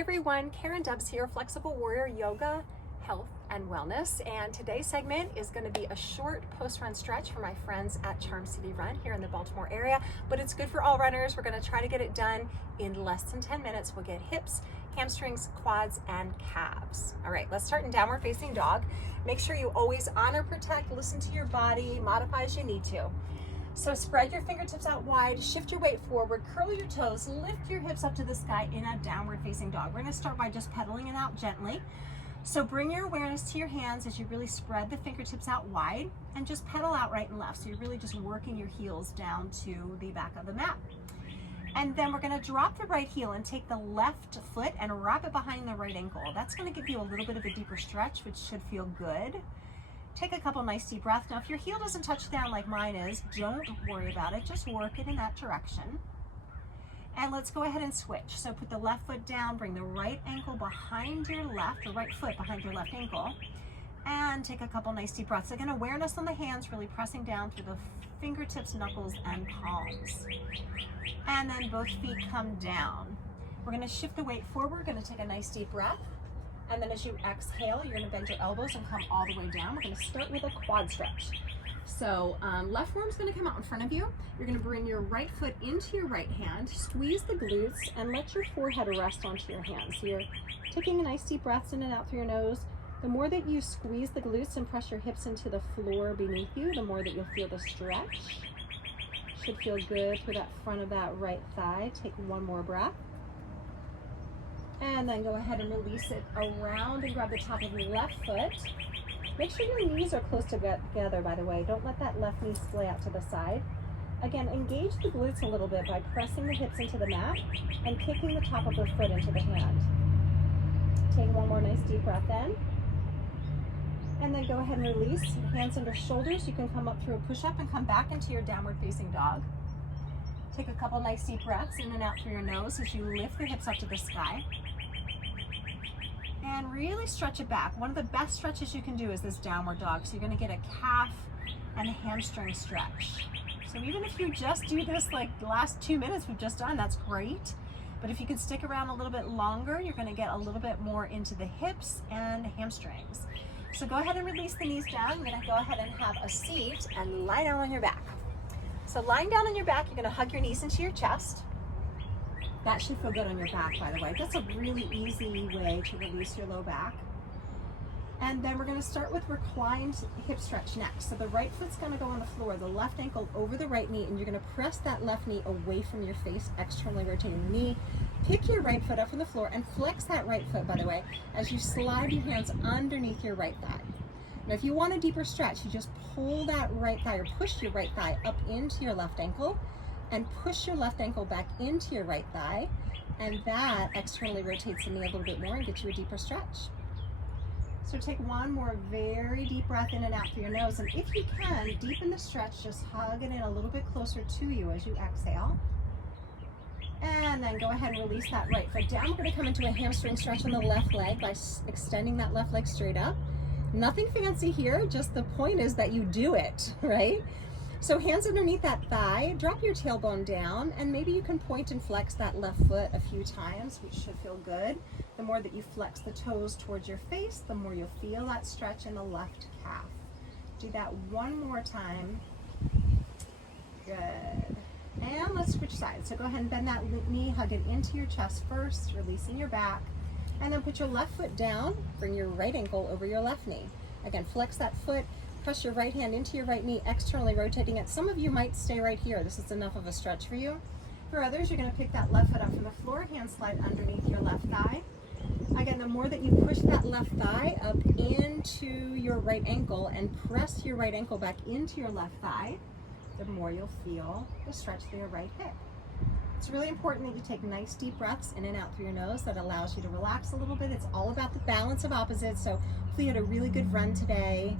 Hey everyone, Karen Dubs here, Flexible Warrior Yoga, Health and Wellness. And today's segment is going to be a short post-run stretch for my friends at Charm City Run here in the Baltimore area, but it's good for all runners. We're going to try to get it done in less than 10 minutes. We'll get hips, hamstrings, quads, and calves. All right, let's start in downward facing dog. Make sure you always honor, protect, listen to your body, modify as you need to. So spread your fingertips out wide, shift your weight forward, curl your toes, lift your hips up to the sky in a downward facing dog. We're gonna start by just pedaling it out gently. So bring your awareness to your hands as you really spread the fingertips out wide and just pedal out right and left. So you're really just working your heels down to the back of the mat. And then we're gonna drop the right heel and take the left foot and wrap it behind the right ankle. That's gonna give you a little bit of a deeper stretch, which should feel good. Take a couple nice deep breaths. Now, if your heel doesn't touch down like mine is, don't worry about it. Just work it in that direction. And let's go ahead and switch. So put the left foot down, bring the right ankle behind your left, the right foot behind your left ankle, and take a couple nice deep breaths. Again, awareness on the hands, really pressing down through the fingertips, knuckles, and palms. And then both feet come down. We're gonna shift the weight forward. We're gonna take a nice deep breath. And then as you exhale, you're gonna bend your elbows and come all the way down. We're gonna start with a quad stretch. So left arm's gonna come out in front of you. You're gonna bring your right foot into your right hand, squeeze the glutes, and let your forehead rest onto your hands. So you're taking a nice deep breaths in and out through your nose. The more that you squeeze the glutes and press your hips into the floor beneath you, the more that you'll feel the stretch. Should feel good through that front of that right thigh. Take one more breath. And then go ahead and release it around and grab the top of your left foot. Make sure your knees are close together, by the way. Don't let that left knee splay out to the side. Again, engage the glutes a little bit by pressing the hips into the mat and kicking the top of the foot into the hand. Take one more nice deep breath in. And then go ahead and release. Hands under shoulders. You can come up through a push-up and come back into your downward facing dog. Take a couple nice deep breaths in and out through your nose as you lift the hips up to the sky. And really stretch it back. One of the best stretches you can do is this downward dog. So you're gonna get a calf and a hamstring stretch. So even if you just do this like the last 2 minutes we've just done, that's great. But if you can stick around a little bit longer, you're gonna get a little bit more into the hips and hamstrings. So go ahead and release the knees down. You're gonna go ahead and have a seat and lie down on your back. So lying down on your back, you're gonna hug your knees into your chest. That should feel good on your back, by the way. That's a really easy way to release your low back. And then we're gonna start with reclined hip stretch next. So the right foot's gonna go on the floor, the left ankle over the right knee, and you're gonna press that left knee away from your face, externally rotating the knee. Pick your right foot up from the floor and flex that right foot, by the way, as you slide your hands underneath your right thigh. Now, if you want a deeper stretch, you just pull that right thigh or push your right thigh up into your left ankle and push your left ankle back into your right thigh, and that externally rotates the knee a little bit more and gets you a deeper stretch. So take one more very deep breath in and out through your nose, and if you can, deepen the stretch, just hug it in a little bit closer to you as you exhale. And then go ahead and release that right foot down. We're gonna come into a hamstring stretch on the left leg by extending that left leg straight up. Nothing fancy here, just the point is that you do it, right? So hands underneath that thigh, drop your tailbone down, and maybe you can point and flex that left foot a few times, which should feel good. The more that you flex the toes towards your face, the more you'll feel that stretch in the left calf. Do that one more time. Good. And let's switch sides. So go ahead and bend that knee, hug it into your chest first, releasing your back. And then put your left foot down, bring your right ankle over your left knee. Again, flex that foot. Press your right hand into your right knee, externally rotating it. Some of you might stay right here. This is enough of a stretch for you. For others, you're gonna pick that left foot up from the floor, hand slide underneath your left thigh. Again, the more that you push that left thigh up into your right ankle and press your right ankle back into your left thigh, the more you'll feel the stretch through your right hip. It's really important that you take nice deep breaths in and out through your nose. That allows you to relax a little bit. It's all about the balance of opposites. So hopefully you had a really good run today.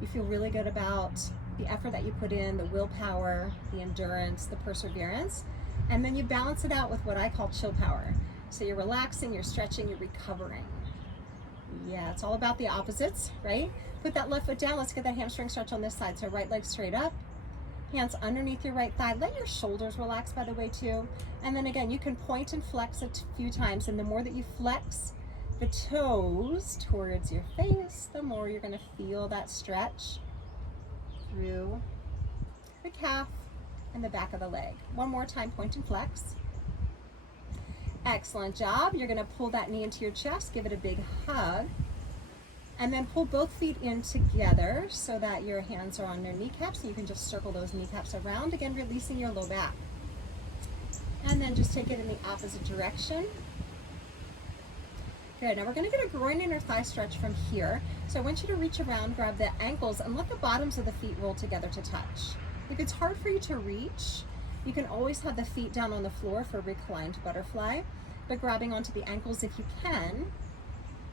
You feel really good about the effort that you put in, the willpower, the endurance, the perseverance, and then you balance it out with what I call chill power. So you're relaxing, you're stretching, you're recovering. Yeah, it's all about the opposites, right? Put that left foot down. Let's get that hamstring stretch on this side. So right leg straight up, Hands underneath your right thigh. Let your shoulders relax, by the way, too. And then again, you can point and flex a few times. And the more that you flex the toes towards your face, the more you're going to feel that stretch through the calf and the back of the leg. One more time, point and flex. Excellent job. You're going to pull that knee into your chest, give it a big hug. And then pull both feet in together so that your hands are on your kneecaps. And you can just circle those kneecaps around, again, releasing your low back. And then just take it in the opposite direction. Good, now we're gonna get a groin inner thigh stretch from here. So I want you to reach around, grab the ankles, and let the bottoms of the feet roll together to touch. If it's hard for you to reach, you can always have the feet down on the floor for reclined butterfly, but grabbing onto the ankles if you can.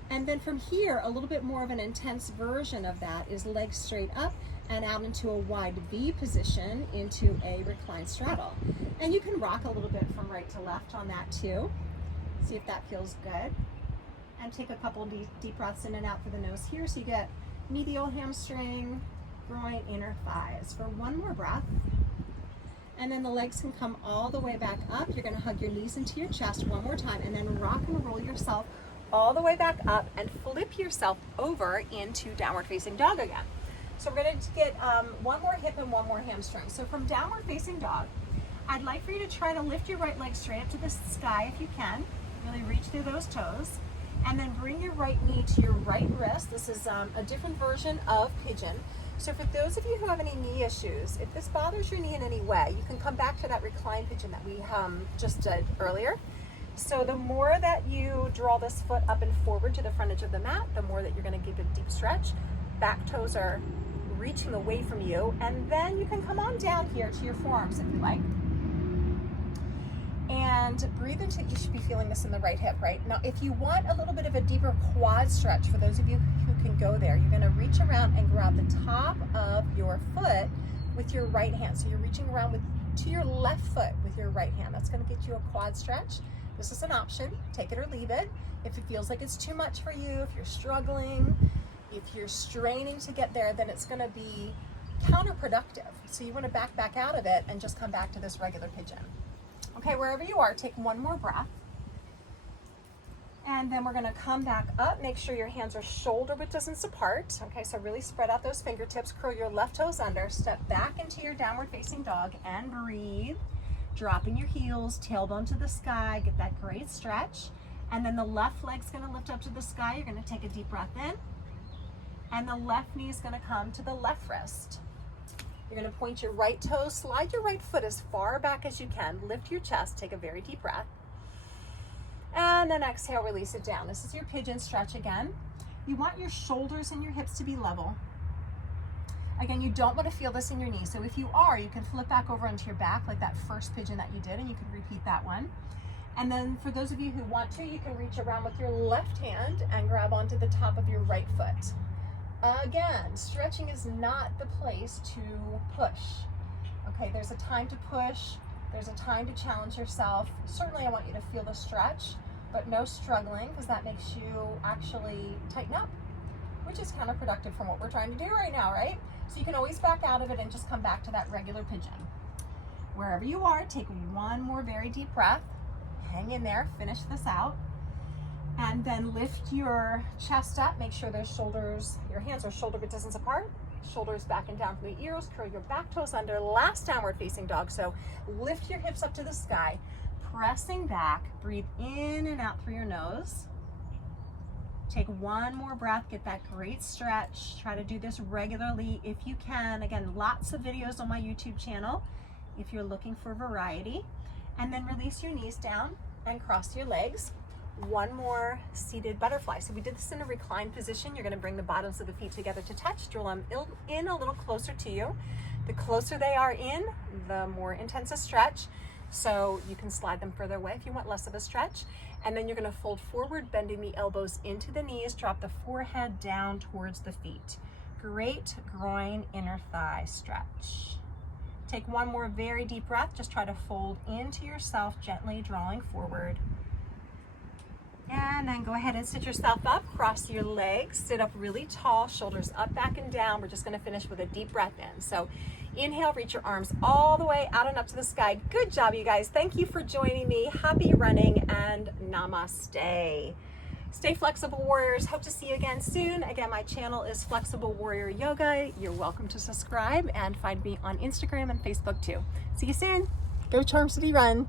And then from here, a little bit more of an intense version of that is legs straight up and out into a wide V position into a reclined straddle. And you can rock a little bit from right to left on that too. See if that feels good. And take a couple deep breaths in and out for the nose here. So you get medial hamstring, groin, inner thighs. For one more breath. And then the legs can come all the way back up. You're gonna hug your knees into your chest one more time and then rock and roll yourself all the way back up and flip yourself over into downward facing dog again. So we're going to get one more hip and one more hamstring. So from downward facing dog, I'd like for you to try to lift your right leg straight up to the sky if you can. Really reach through those toes. And then bring your right knee to your right wrist. This is a different version of Pigeon. So for those of you who have any knee issues, if this bothers your knee in any way, you can come back to that reclined Pigeon that we just did earlier. So the more that you draw this foot up and forward to the front edge of the mat, the more that you're going to give a deep stretch. Back toes are reaching away from you, and then you can come on down here to your forearms if you like. And breathe into it. You should be feeling this in the right hip, right? Now, if you want a little bit of a deeper quad stretch, for those of you who can go there, you're going to reach around and grab the top of your foot with your right hand. So you're reaching around to your left foot with your right hand. That's going to get you a quad stretch. This is an option. Take it or leave it. If it feels like it's too much for you, if you're struggling, if you're straining to get there, then it's going to be counterproductive. So you want to back out of it and just come back to this regular Pigeon. Okay, wherever you are, take one more breath. And then we're going to come back up. Make sure your hands are shoulder width distance apart. Okay, so really spread out those fingertips. Curl your left toes under. Step back into your downward facing dog and breathe. Dropping your heels, tailbone to the sky, get that great stretch. And then the left leg's gonna lift up to the sky. You're gonna take a deep breath in. And the left knee is gonna come to the left wrist. You're gonna point your right toes, slide your right foot as far back as you can, lift your chest, take a very deep breath. And then exhale, release it down. This is your Pigeon stretch again. You want your shoulders and your hips to be level. Again, you don't want to feel this in your knees. So if you are, you can flip back over onto your back like that first Pigeon that you did, and you can repeat that one. And then for those of you who want to, you can reach around with your left hand and grab onto the top of your right foot. Again, stretching is not the place to push. Okay, there's a time to push. There's a time to challenge yourself. Certainly I want you to feel the stretch, but no struggling, because that makes you actually tighten up, which is counterproductive from what we're trying to do right now, right? So you can always back out of it and just come back to that regular Pigeon. Wherever you are, take one more very deep breath. Hang in there, finish this out. And then lift your chest up. Make sure your hands are shoulder width distance apart. Shoulders back and down from the ears. Curl your back toes under. Last downward facing dog. So lift your hips up to the sky. Pressing back. Breathe in and out through your nose. Take one more breath, get that great stretch. Try to do this regularly if you can. Again, lots of videos on my YouTube channel if you're looking for variety. And then release your knees down and cross your legs. One more seated butterfly. So we did this in a reclined position. You're going to bring the bottoms of the feet together to touch. Draw them in a little closer to you. The closer they are in, the more intense a stretch. So you can slide them further away if you want less of a stretch. And then you're going to fold forward, bending the elbows into the knees, drop the forehead down towards the feet. Great groin, inner thigh stretch. Take one more very deep breath. Just try to fold into yourself, gently drawing forward. And then go ahead and sit yourself up, cross your legs, sit up really tall, shoulders up, back, and down. We're just going to finish with a deep breath in. So Inhale, reach your arms all the way out and up to the sky. Good job, you guys. Thank you for joining me. Happy running and namaste. Stay flexible, warriors. Hope to see you again soon. Again, my channel is Flexible Warrior Yoga. You're welcome to subscribe and find me on Instagram and Facebook too. See you soon. Go Charm City Run.